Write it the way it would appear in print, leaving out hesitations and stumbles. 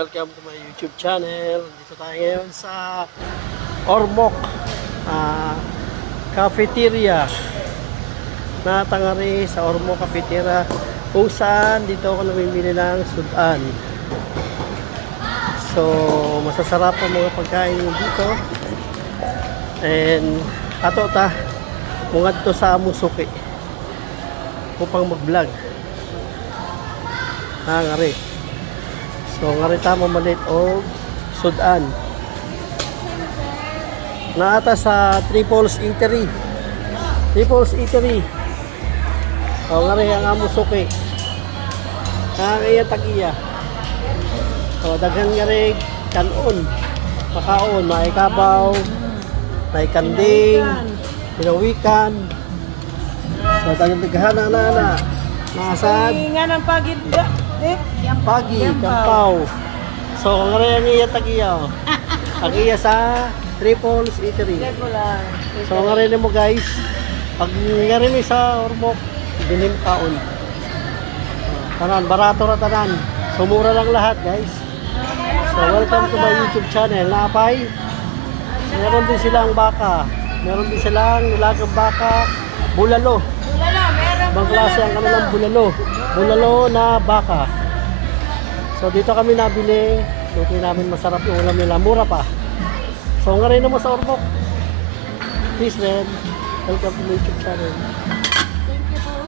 Welcome to my YouTube channel. Dito tayo ngayon sa Ormoc Cafeteria. Natangari sa Ormoc Cafeteria kung saan dito ako namimili ng sudan. So, masasarap ang mga pagkain dito. And ato ta mungad to sa Musuki upang mag-vlog. Ngari. So, ngarita mamalit o sudan. Naata sa Triples Eatery. Triples Eatery. O, ngari ang Musuki. Ang iya tagiya. O, daghang ngari kanon. Pakaon, may kabaw, may kanding, pinawikan. So, daghang tigahan na. Masad. Nga ng pagid Pagi, kampaw. So, ang rin ang iya tagiya. Ang iya sa Triples Eatery. So, ang rin mo guys, pag nga rin sa Ormoc, binim kaon. Tanan, barato na tanan. Sumura lang lahat guys. So, welcome to my YouTube channel. Napay, meron din silang baka. Meron din silang nilagang baka, bulalo. Ibang klase ang kanilang bulalo. Bulalo na baka. So dito kami nabili. So namin masarap yung ulam nila. Mura pa. So nga rin naman sa Ormoc. Please then, welcome to my YouTube channel.